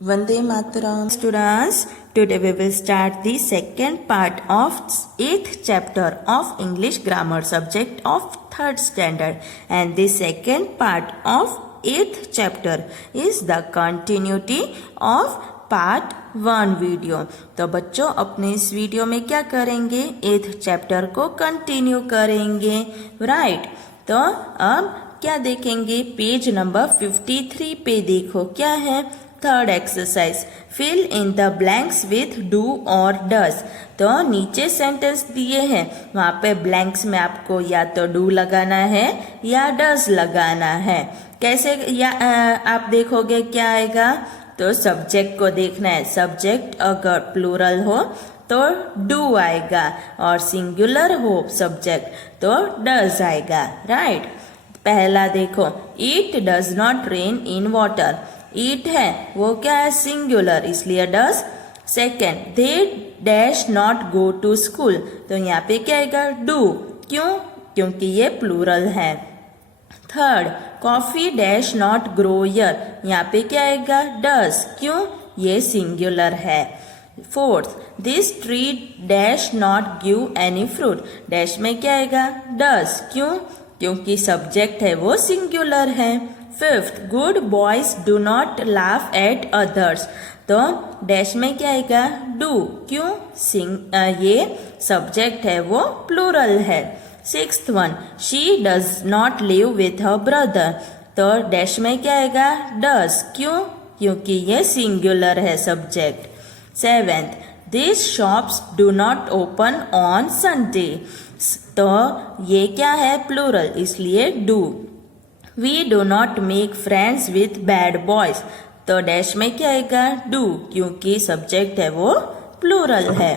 Vande Mataram. Students, today we will start the second part of 8th chapter of English grammar subject of 3rd standard, and the second part of 8th chapter is the continuity of part 1 video. तो बच्चों अपने इस video में क्या करेंगे, 8th chapter को continue करेंगे, right. तो अब क्या देखेंगे, पेज नंबर 53 पे देखो क्या है, third exercise, fill in the blanks with do और डज। तो नीचे सेंटेंस दिए हैं, वहाँ पे ब्लैंक्स में आपको या तो डू लगाना है या डज लगाना है। कैसे या आप देखोगे क्या आएगा, तो सब्जेक्ट को देखना है। सब्जेक्ट अगर प्लूरल हो तो डू आएगा और सिंगुलर हो सब्जेक्ट तो डज आएगा, राइट। पहला देखो, it does not rain in water. It है वो क्या है, सिंगुलर, इसलिए does. Second, they dash not go to school. तो यहाँ पे क्या आएगा, डू। क्यों, क्योंकि ये प्लूरल है। Third, coffee dash not grow here. यहाँ पे क्या आएगा, डज। क्यों, ये सिंगुलर है। Fourth, this tree dash not give any fruit. Dash में क्या आएगा, डज। क्यों, क्योंकि सब्जेक्ट है वो सिंगुलर है। Fifth, good boys do not laugh at others. तो डैश में क्या आएगा, डू। क्यों, ये सब्जेक्ट है वो प्लूरल है। Sixth one, she does not live with her brother. तो डैश में क्या आएगा, डज। क्यों, क्योंकि ये सिंगुलर है subject. Seventh, this shops do not open on Sunday. तो ये क्या है, प्लूरल, इसलिए do. We do not make friends with bad boys. तो डैश में क्या आएगा, डू, क्योंकि सब्जेक्ट है वो प्लूरल है।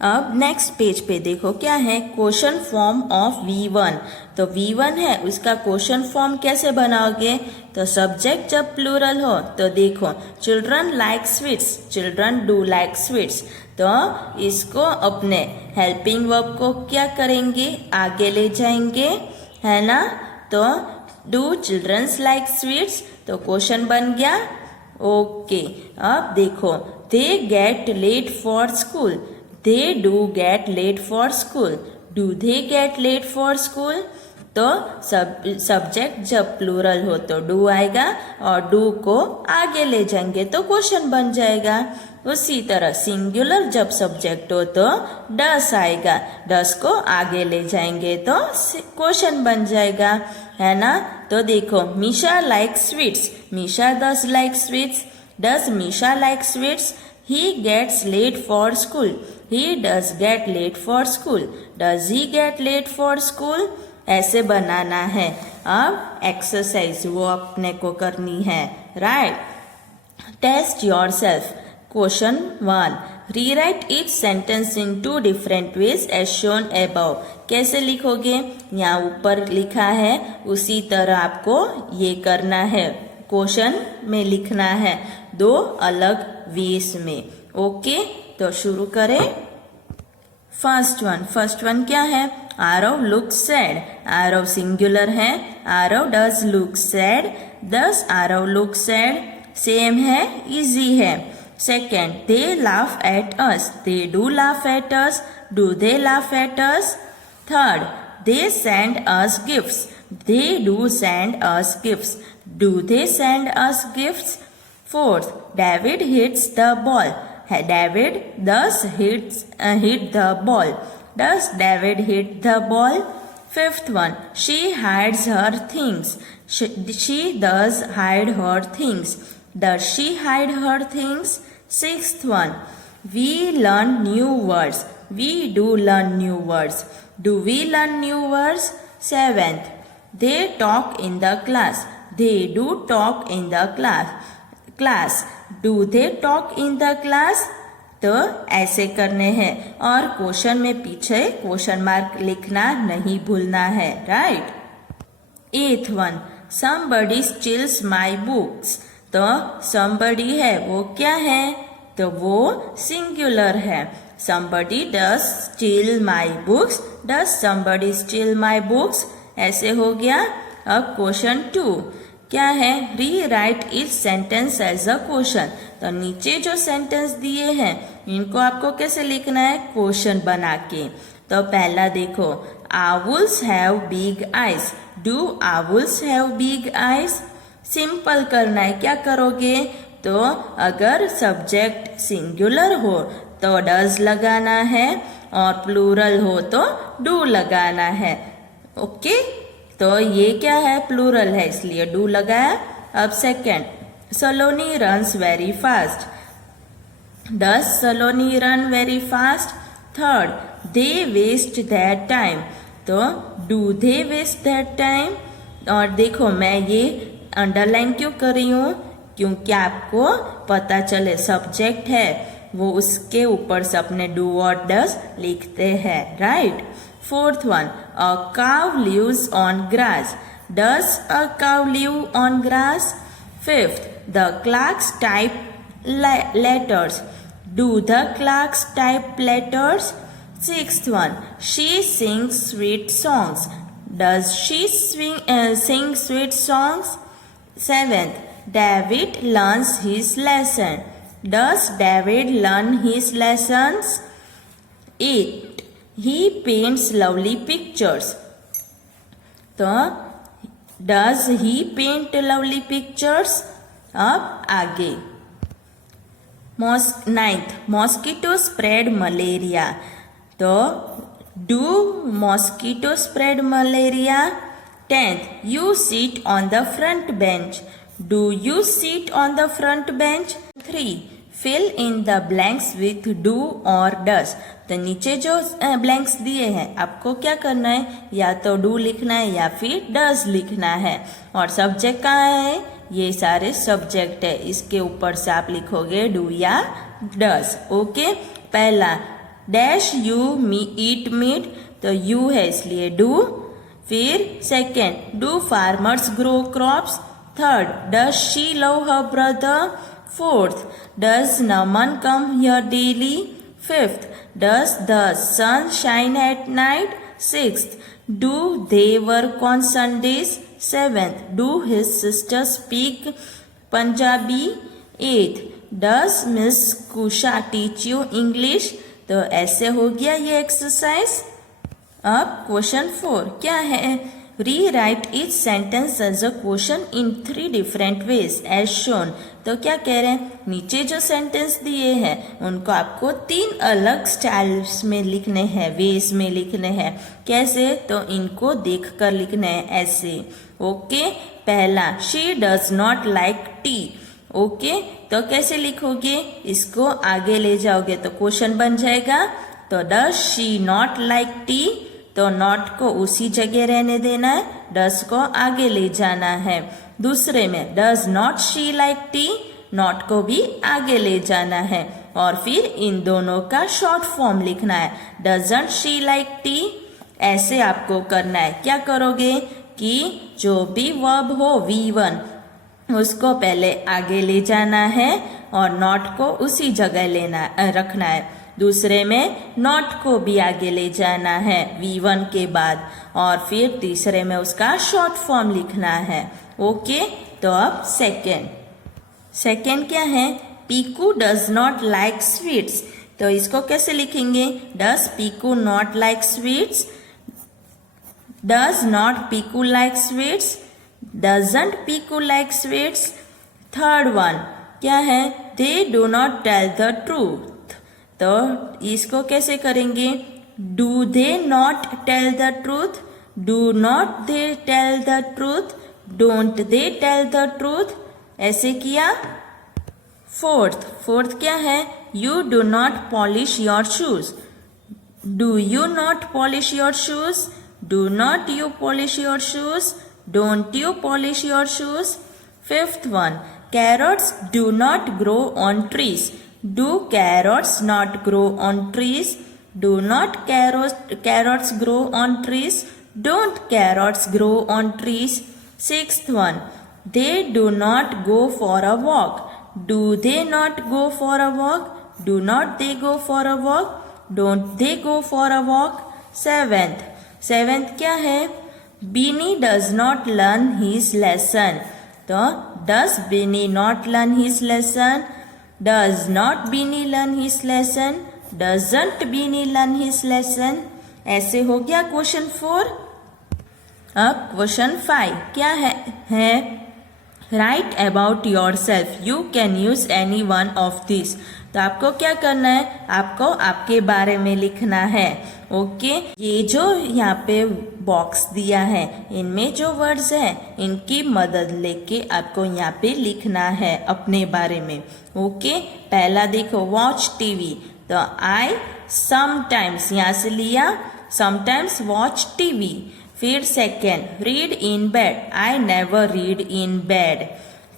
अब नेक्स्ट पेज पे देखो क्या है, क्वेश्चन फॉर्म ऑफ V1। तो V1 है, उसका क्वेश्चन फॉर्म कैसे बनाओगे, तो सब्जेक्ट जब प्लूरल हो तो देखो, children like sweets, children do like sweets. तो इसको अपने हेल्पिंग वर्ब को क्या करेंगे, आगे ले जाएंगे, है ना। तो डू चिल्ड्रंस लाइक स्वीट्स, तो क्वेश्चन बन गया, ओके। अब देखो, they get late for school. They do get late for school. Do they get late for school? तो सब्जेक्ट जब प्लूरल हो तो डू आएगा और डू को आगे ले जाएंगे तो क्वेश्चन बन जाएगा। उसी तरह सिंगुलर जब सब्जेक्ट हो तो डस आएगा, डस को आगे ले जाएंगे तो क्वेश्चन बन जाएगा, है ना। तो देखो, Misha like sweets, Misha does like sweets. Does Misha like sweets? He gets late for school. He does get late for school. Does he get late for school? ऐसे बनाना है। अब एक्सरसाइज वो अपने को करनी है, right. Test yourself. Question 1, rewrite each sentence in 2 different ways as shown above. कैसे लिखोगे, यहाँ ऊपर लिखा है उसी तरह आपको ये करना है, क्वेश्चन में लिखना है 2 अलग वेस में, ओके। तो शुरू करें। फर्स्ट वन क्या है, Aarav look sad. Aarav singular है, आरव डज लुक सैड, दस आरव लुक सैड, सेम है, इजी है। Second, they laugh at us. They do laugh at us, do they laugh at us. Third, they send us gifts. They do send us gifts, do they send us gifts. Fourth, David hits the ball. David does hit the ball. Does David hit the ball? Fifth one, she hides her things. She does hide her things. Does she hide her things? Sixth one, we learn new words. We do learn new words. Do we learn new words? Seventh, they talk in the class. They do talk in the class. Do they talk in the class? तो ऐसे करने हैं और question में पीछे question mark लिखना नहीं भूलना है, right. 8th one, somebody steals my books। तो somebody है वो क्या है, तो वो सिंगुलर है। somebody does steal my books, does somebody steal my books, ऐसे हो गया। अब क्वेश्चन 2, क्या है, rewrite each sentence as a question. तो नीचे जो सेंटेंस दिए हैं इनको आपको कैसे लिखना है, क्वेश्चन बना के। तो पहला देखो, owls have big eyes, do owls have big eyes. Simple करना है, क्या करोगे, तो अगर सब्जेक्ट सिंगुलर हो तो डज लगाना है और प्लूरल हो तो डू लगाना है। ओके, तो ये क्या है, प्लूरल है इसलिए डू लगाया। अब second, Saloni runs very fast, does Saloni run very fast. Third, they waste their time, तो do they waste their time. और देखो मैं ये अंडरलाइन क्यों कर रही हूँ, क्योंकि आपको पता चले सब्जेक्ट है वो उसके ऊपर से अपने डू और डज लिखते हैं, right. Fourth one, a cow lives on grass, does a cow live on grass. Fifth, the clerks type letters, do the clerks type letters? Sixth one, she sings sweet songs, does she sing sweet songs? Seventh, David learns his lesson, does David learn his lessons? Eighth, he paints lovely pictures, तो does he paint lovely pictures? अब आगे, ninth, mosquito spread malaria, तो do mosquito spread malaria. Tenth, you sit on the front bench, do you sit on the front bench. Three, fill in the blanks with do और does, तो नीचे जो blanks दिए हैं आपको क्या करना है, या तो डू लिखना है या फिर डज लिखना है। और सब्जेक्ट कहाँ है, ये सारे सब्जेक्ट है, इसके ऊपर से आप लिखोगे डू या डज। ओके, पहला, डैश यू ईट मीट, तो यू है इसलिए डू। फिर second, do farmers grow crops. Third, does she love her brother. Fourth, does Naman come here daily. Fifth, does the sun shine at night. Sixth, do they work on Sundays? Seventh, do his sister speak Punjabi? Eighth, does Miss Kusha teach you English? तो ऐसे हो गया ये exercise. अब question 4 क्या है, री right each sentence as a question in 3 different ways as shown। तो क्या कह रहे हैं, नीचे जो सेंटेंस दिए हैं उनको आपको 3 अलग स्टाइल्स में लिखने हैं, वेज में लिखने हैं। कैसे, तो इनको देख कर लिखने हैं ऐसे। ओके, पहला, she does not like T. Okay, तो कैसे लिखोगे, इसको आगे ले जाओगे तो क्वेश्चन बन जाएगा। तो does she not like T, तो नॉट को उसी जगह रहने देना है, डज को आगे ले जाना है। दूसरे में, does not she like T, not को भी आगे ले जाना है। और फिर इन दोनों का शॉर्ट फॉर्म लिखना है, डजंट शी लाइक टी। ऐसे आपको करना है। क्या करोगे कि जो भी वर्ब हो V1 उसको पहले आगे ले जाना है और नॉट को उसी जगह रखना है। दूसरे में नॉट को भी आगे ले जाना है V1 के बाद, और फिर तीसरे में उसका शॉर्ट फॉर्म लिखना है। ओके, तो अब सेकेंड क्या है, Piku does not like sweets. तो इसको कैसे लिखेंगे, does Piku not like sweets, does not Piku like sweets, doesn't Piku like sweets. Third one क्या है, they do not tell the truth. तो इसको कैसे करेंगे, do they not tell the truth, do not they tell the truth, don't they tell the truth. ऐसे किया। फोर्थ क्या है, you do not polish your shoes, do you not polish your shoes, do not you polish your shoes, don't you polish your shoes. Fifth one, carrots do not grow on trees, do carrots not grow on trees, do not carrots grow on trees, don't carrots grow on trees. Sixth one, they do not go for a walk, do they not go for a walk, do not they go for a walk, don't they go for a walk. Seventh क्या है, Beanie does not learn his lesson, तो does Bini not learn his lesson, does not Bini learn his lesson, doesn't Bini learn his lesson. ऐसे हो गया question 4। अब question 5 क्या है right about your self, you can use any one of this. तो आपको क्या करना है, आपको आपके बारे में लिखना है। ओके, ये जो यहाँ पे बॉक्स दिया है इनमें जो वर्ड्स है इनकी मदद लेके आपको यहाँ पे लिखना है अपने बारे में। ओके, पहला देखो वॉच टीवी, तो आई समटाइम्स यहाँ से लिया, समटाइम्स वॉच टीवी। फिर second read in bed, I never read in bed.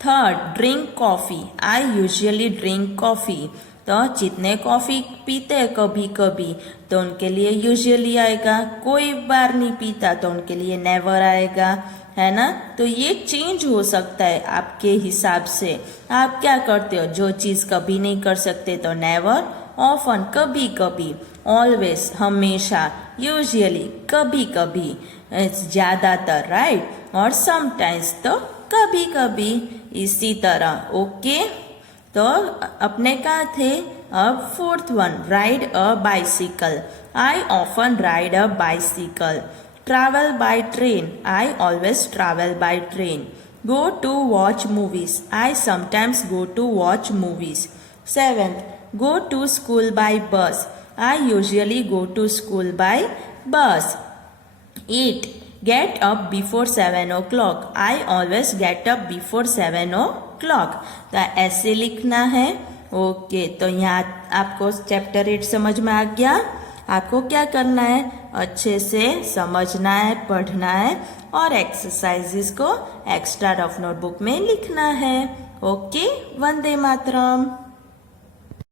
Third drink coffee, I usually drink coffee. तो जितने कॉफी पीते हैं कभी कभी तो उनके लिए यूजुअली आएगा, कोई बार नहीं पीता तो उनके लिए नेवर आएगा, है ना। तो ये चेंज हो सकता है आपके हिसाब से। आप क्या करते हो, जो चीज़ कभी नहीं कर सकते तो नेवर, ऑफन कभी कभी, ऑलवेज हमेशा, यूजुअली कभी कभी, ज़्यादातर, राइट, और समटाइम्स तो कभी कभी, इसी तरह। ओके, तो अपने कहाँ थे। अब fourth one ride a bicycle, I often ride a bicycle. Travel by train, I always travel by train. Go to watch movies, I sometimes go to watch movies. Seventh go to school by bus, I usually go to school by bus. 8 get up before 7 o'clock, I always get up before 7 o'clock। तो ऐसे लिखना है। Okay, तो यहाँ आपको chapter 8 समझ में आ गया। आपको क्या करना है, अच्छे से समझना है, पढ़ना है और एक्सरसाइजेस को एक्स्ट्रा रफ नोटबुक में लिखना है। ओके, वंदे मातरम।